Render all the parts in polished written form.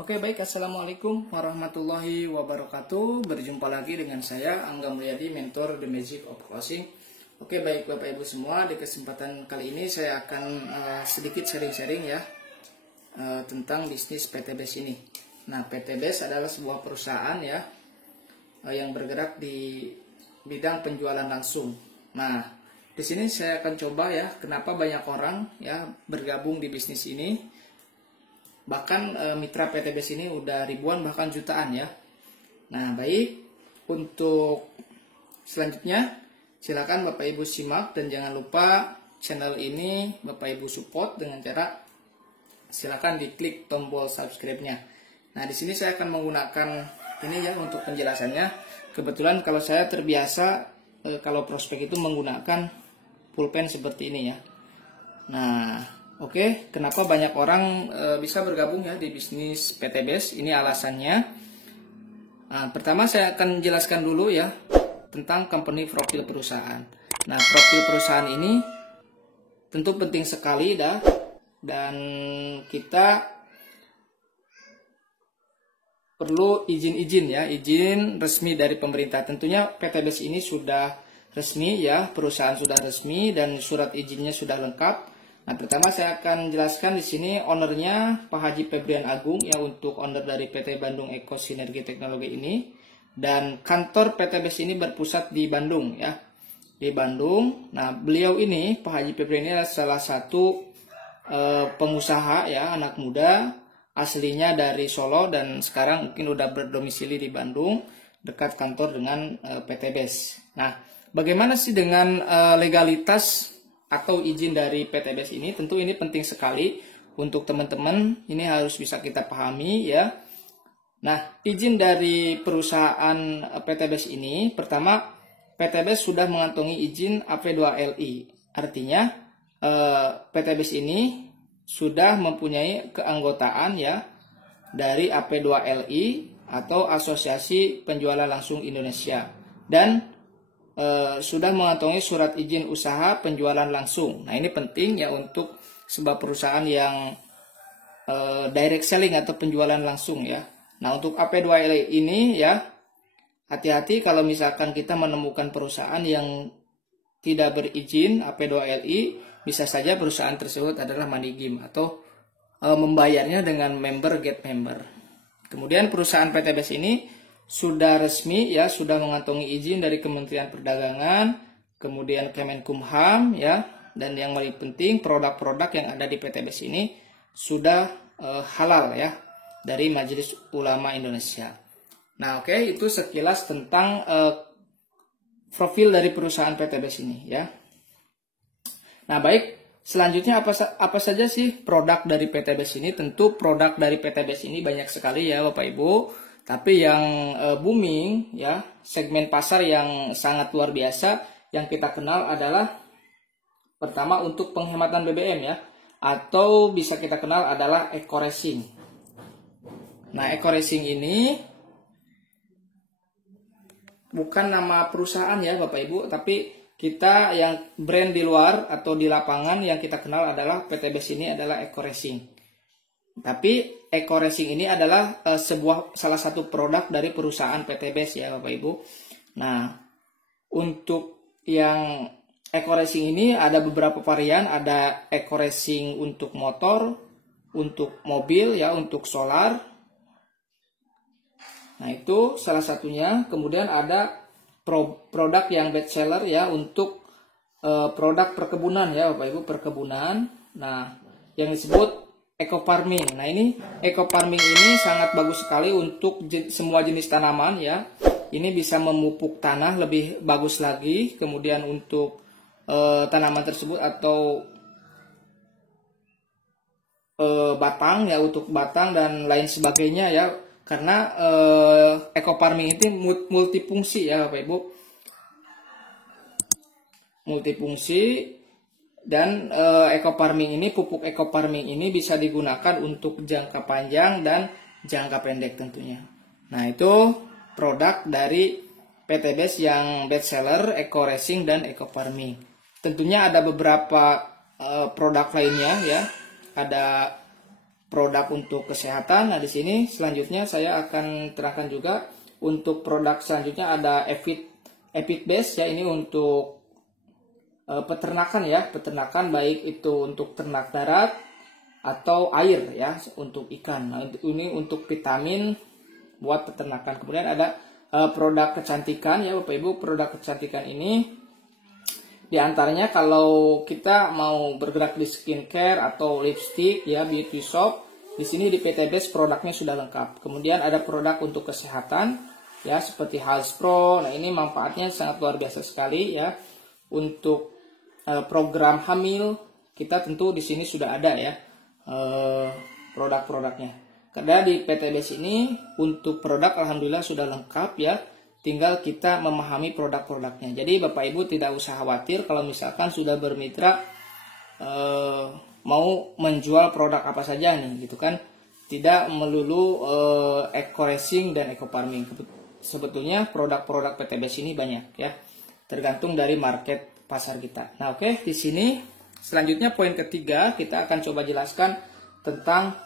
Oke, baik. Assalamualaikum warahmatullahi wabarakatuh. Berjumpa lagi dengan saya, Angga Mulyadi, mentor The Magic of Closing. Oke, baik Bapak Ibu semua. Di kesempatan kali ini saya akan sedikit sharing-sharing ya tentang bisnis PTBS ini. Nah, PTBS adalah sebuah perusahaan ya yang bergerak di bidang penjualan langsung. Nah, di sini saya akan coba ya, kenapa banyak orang ya bergabung di bisnis ini. Bahkan mitra PTBS ini udah ribuan bahkan jutaan ya. Nah, baik, untuk selanjutnya silakan Bapak Ibu simak dan jangan lupa channel ini Bapak Ibu support dengan cara silakan diklik tombol subscribe-nya. Nah, di sini saya akan menggunakan ini ya untuk penjelasannya. Kebetulan kalau saya terbiasa kalau prospek itu menggunakan pulpen seperti ini ya. Nah, oke, kenapa banyak orang bisa bergabung ya di bisnis PTBS? Ini alasannya. Nah, pertama saya akan jelaskan dulu ya tentang company profil perusahaan. Nah, profil perusahaan ini tentu penting sekali dan kita perlu izin ya, izin resmi dari pemerintah. Tentunya PTBS ini sudah resmi ya, perusahaan sudah resmi dan surat izinnya sudah lengkap. Nah, pertama saya akan jelaskan di sini ownernya Pak Haji Febrian Agung ya, untuk owner dari PT Bandung Eko Sinergi Teknologi ini, dan kantor PTBS ini berpusat di Bandung ya, di Bandung. Nah, beliau ini Pak Haji Febrian ini adalah salah satu pengusaha ya, anak muda aslinya dari Solo dan sekarang mungkin udah berdomisili di Bandung dekat kantor dengan PTBS. Nah, bagaimana sih dengan legalitas atau izin dari PTBS ini? Tentu ini penting sekali untuk teman-teman, ini harus bisa kita pahami ya. Nah, izin dari perusahaan PTBS ini, pertama PTBS sudah mengantongi izin AP2LI. Artinya PTBS ini sudah mempunyai keanggotaan ya dari AP2LI atau Asosiasi Penjualan Langsung Indonesia, dan sudah mengantongi surat izin usaha penjualan langsung. Nah, ini penting ya untuk sebuah perusahaan yang direct selling atau penjualan langsung ya. Nah, untuk AP2LI ini ya, hati-hati kalau misalkan kita menemukan perusahaan yang tidak berizin AP2LI, bisa saja perusahaan tersebut adalah money game atau membayarnya dengan member get member. Kemudian perusahaan PTBS ini sudah resmi ya, sudah mengantongi izin dari Kementerian Perdagangan, kemudian Kemenkumham ya, dan yang paling penting produk-produk yang ada di PTBS ini sudah halal ya dari Majelis Ulama Indonesia. Nah, oke, itu sekilas tentang profil dari perusahaan PTBS ini ya. Nah, baik, selanjutnya apa saja sih produk dari PTBS ini? Tentu produk dari PTBS ini banyak sekali ya Bapak Ibu. Tapi yang booming ya, segmen pasar yang sangat luar biasa yang kita kenal adalah pertama untuk penghematan BBM ya, atau bisa kita kenal adalah Eco Racing. Nah, Eco Racing ini bukan nama perusahaan ya Bapak Ibu, tapi kita yang brand di luar atau di lapangan yang kita kenal adalah PTBS ini adalah Eco Racing. Tapi Eco Racing ini adalah salah satu produk dari perusahaan PTBS ya Bapak Ibu. Nah, untuk yang Eco Racing ini ada beberapa varian, ada Eco Racing untuk motor, untuk mobil ya, untuk solar. Nah, itu salah satunya. Kemudian ada produk yang best seller ya, untuk produk perkebunan ya Bapak Ibu, perkebunan. Nah, yang disebut eco farming. Nah, ini eco farming ini sangat bagus sekali untuk semua jenis tanaman ya. Ini bisa memupuk tanah lebih bagus lagi. Kemudian untuk tanaman tersebut atau batang ya, untuk batang dan lain sebagainya ya. Karena eco farming itu multifungsi ya Bapak Ibu. Multifungsi. Dan eco farming ini, pupuk eco farming ini bisa digunakan untuk jangka panjang dan jangka pendek tentunya. Nah, itu produk dari PTBS yang best seller, Eco Racing dan Eco Farming. Tentunya ada beberapa produk lainnya ya. Ada produk untuk kesehatan. Nah, di sini selanjutnya saya akan terangkan juga untuk produk selanjutnya ada Epic Base ya, ini untuk peternakan ya, peternakan baik itu untuk ternak darat atau air ya, untuk ikan. Nah, ini untuk vitamin buat peternakan. Kemudian ada produk kecantikan ya Bapak Ibu. Produk kecantikan ini diantaranya kalau kita mau bergerak di skincare atau lipstick ya, beauty shop, di sini di PT Base produknya sudah lengkap. Kemudian ada produk untuk kesehatan ya seperti Hals Pro. Nah, ini manfaatnya sangat luar biasa sekali ya. Untuk program hamil kita tentu di sini sudah ada ya produk-produknya. Karena di PT Base ini untuk produk alhamdulillah sudah lengkap ya. Tinggal kita memahami produk-produknya. Jadi Bapak Ibu tidak usah khawatir kalau misalkan sudah bermitra mau menjual produk apa saja nih gitu kan. Tidak melulu eco racing dan eco farming. Sebetulnya produk-produk PT Base ini banyak ya, tergantung dari market pasar kita. Nah, oke, di sini selanjutnya poin ketiga kita akan coba jelaskan tentang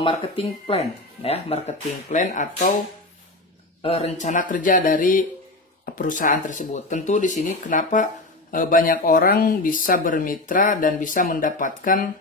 marketing plan ya, marketing plan atau rencana kerja dari perusahaan tersebut. Tentu di sini kenapa banyak orang bisa bermitra dan bisa mendapatkan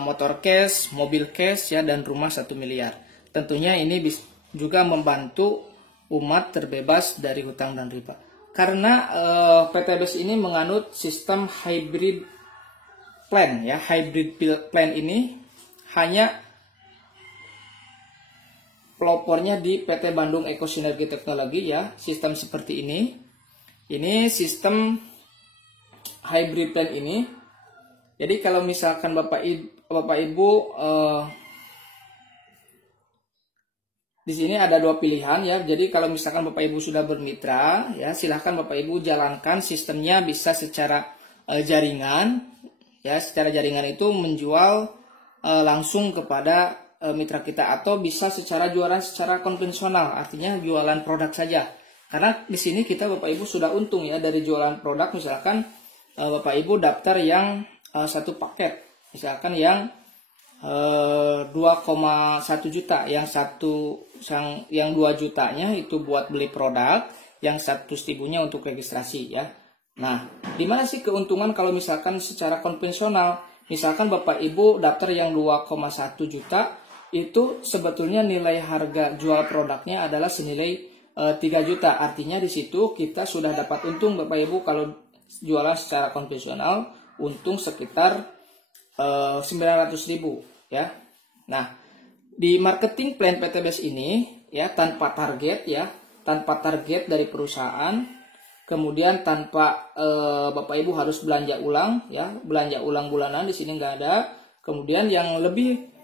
motor cash, mobil cash ya, dan rumah 1 miliar. Tentunya ini juga membantu umat terbebas dari hutang dan riba. Karena PT Base ini menganut sistem hybrid plan ya. Hybrid plan ini hanya pelopornya di PT Bandung Eko Sinergi Teknologi ya. Sistem seperti ini. Ini sistem hybrid plan ini. Jadi kalau misalkan Bapak Ibu di sini ada dua pilihan ya. Jadi kalau misalkan Bapak Ibu sudah bermitra ya, silahkan Bapak Ibu jalankan sistemnya bisa secara jaringan ya. Secara jaringan itu menjual langsung kepada mitra kita, atau bisa secara jualan secara konvensional, artinya jualan produk saja. Karena di sini kita Bapak Ibu sudah untung ya dari jualan produk. Misalkan Bapak Ibu daftar yang satu paket, misalkan yang 2,1 juta, yang 2 jutanya itu buat beli produk, yang 100 ribunya untuk registrasi ya. Nah, di mana sih keuntungan kalau misalkan secara konvensional? Misalkan Bapak Ibu daftar yang 2,1 juta, itu sebetulnya nilai harga jual produknya adalah senilai 3 juta. Artinya di situ kita sudah dapat untung Bapak Ibu kalau jualan secara konvensional, untung sekitar 900 ribu ya. Nah, di marketing plan PT Base ini ya, tanpa target ya, tanpa target dari perusahaan, kemudian tanpa Bapak Ibu harus belanja ulang ya, belanja ulang bulanan di sini nggak ada. Kemudian yang lebih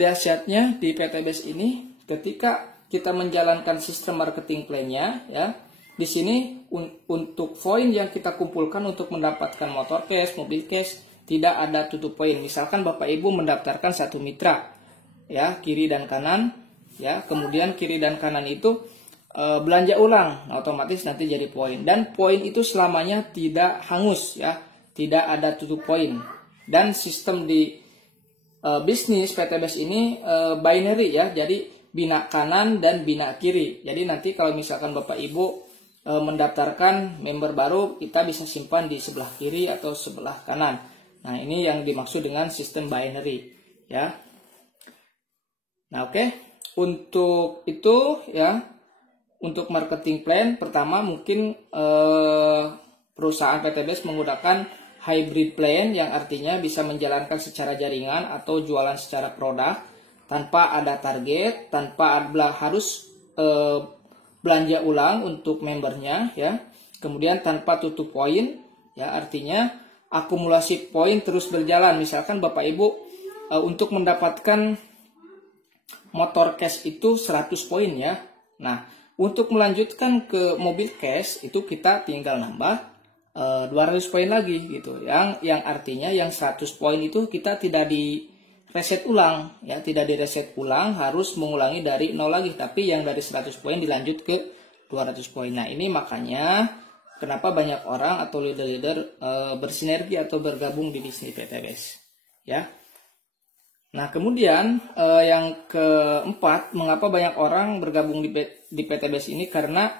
dahsyatnya di PT Base ini, ketika kita menjalankan sistem marketing plan-nya ya, di sini untuk poin yang kita kumpulkan untuk mendapatkan motor cash, mobil cash, tidak ada tutup poin. Misalkan Bapak Ibu mendaftarkan satu mitra ya, kiri dan kanan ya, kemudian kiri dan kanan itu belanja ulang, nah, otomatis nanti jadi poin, dan poin itu selamanya tidak hangus ya, tidak ada tutup poin. Dan sistem di bisnis PT Base ini binary ya, jadi bina kanan dan bina kiri. Jadi nanti kalau misalkan Bapak Ibu mendaftarkan member baru, kita bisa simpan di sebelah kiri atau sebelah kanan. Nah, ini yang dimaksud dengan sistem binary ya. Nah, oke. Untuk itu ya, untuk marketing plan pertama mungkin perusahaan PT Base menggunakan hybrid plan, yang artinya bisa menjalankan secara jaringan atau jualan secara produk tanpa ada target, tanpa harus belanja ulang untuk membernya ya. Kemudian tanpa tutup poin ya, artinya akumulasi poin terus berjalan. Misalkan Bapak Ibu untuk mendapatkan motor cash itu 100 poin ya. Nah, untuk melanjutkan ke mobil cash itu kita tinggal nambah 200 poin lagi gitu. Yang artinya yang 100 poin itu kita tidak di reset ulang ya, tidak di reset ulang, harus mengulangi dari nol lagi, tapi yang dari 100 poin dilanjut ke 200 poin. Nah, ini makanya kenapa banyak orang atau leader-leader bersinergi atau bergabung di bisnis PT Base ya. Nah, kemudian yang keempat, mengapa banyak orang bergabung di PTBS ini? Karena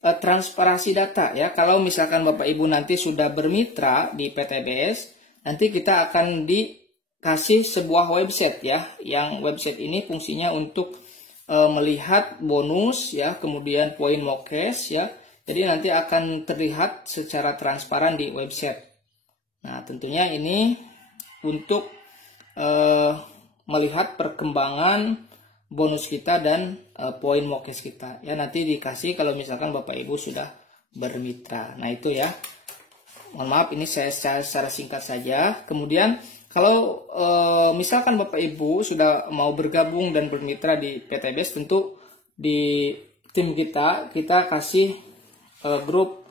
transparansi data ya. Kalau misalkan Bapak Ibu nanti sudah bermitra di PTBS, nanti kita akan dikasih sebuah website ya. Yang website ini fungsinya untuk melihat bonus ya, kemudian poin mokes ya. Jadi nanti akan terlihat secara transparan di website. Nah, tentunya ini untuk melihat perkembangan bonus kita dan poin mokes kita ya, nanti dikasih kalau misalkan Bapak Ibu sudah bermitra. Nah, itu ya, mohon maaf ini saya secara singkat saja. Kemudian kalau misalkan Bapak Ibu sudah mau bergabung dan bermitra di PTBS, tentu di tim kita kasih grup,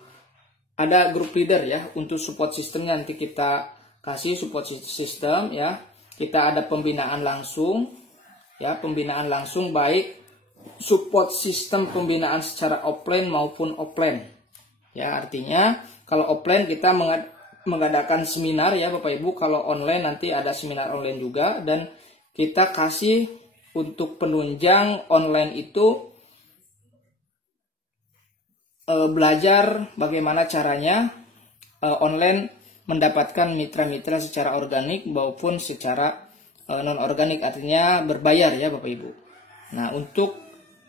ada grup leader ya untuk support sistemnya. Nanti kita kasih support system ya. Kita ada pembinaan langsung ya, pembinaan langsung baik support sistem pembinaan secara offline maupun offline ya. Artinya kalau offline kita mengadakan seminar ya Bapak Ibu, kalau online nanti ada seminar online juga, dan kita kasih untuk penunjang online itu belajar bagaimana caranya online mendapatkan mitra-mitra secara organik maupun secara non-organik, artinya berbayar ya Bapak Ibu. Nah, untuk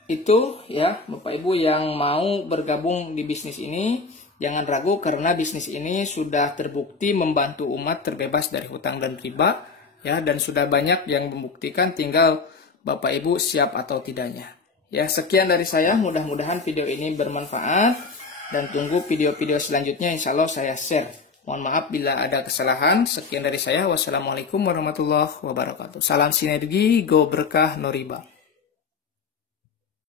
itu ya Bapak Ibu yang mau bergabung di bisnis ini, jangan ragu karena bisnis ini sudah terbukti membantu umat terbebas dari hutang dan riba ya, dan sudah banyak yang membuktikan, tinggal Bapak Ibu siap atau tidaknya. Ya, sekian dari saya, mudah-mudahan video ini bermanfaat dan tunggu video-video selanjutnya, insya Allah saya share. Mohon maaf bila ada kesalahan. Sekian dari saya. Wassalamualaikum warahmatullahi wabarakatuh. Salam sinergi, go berkah, no riba.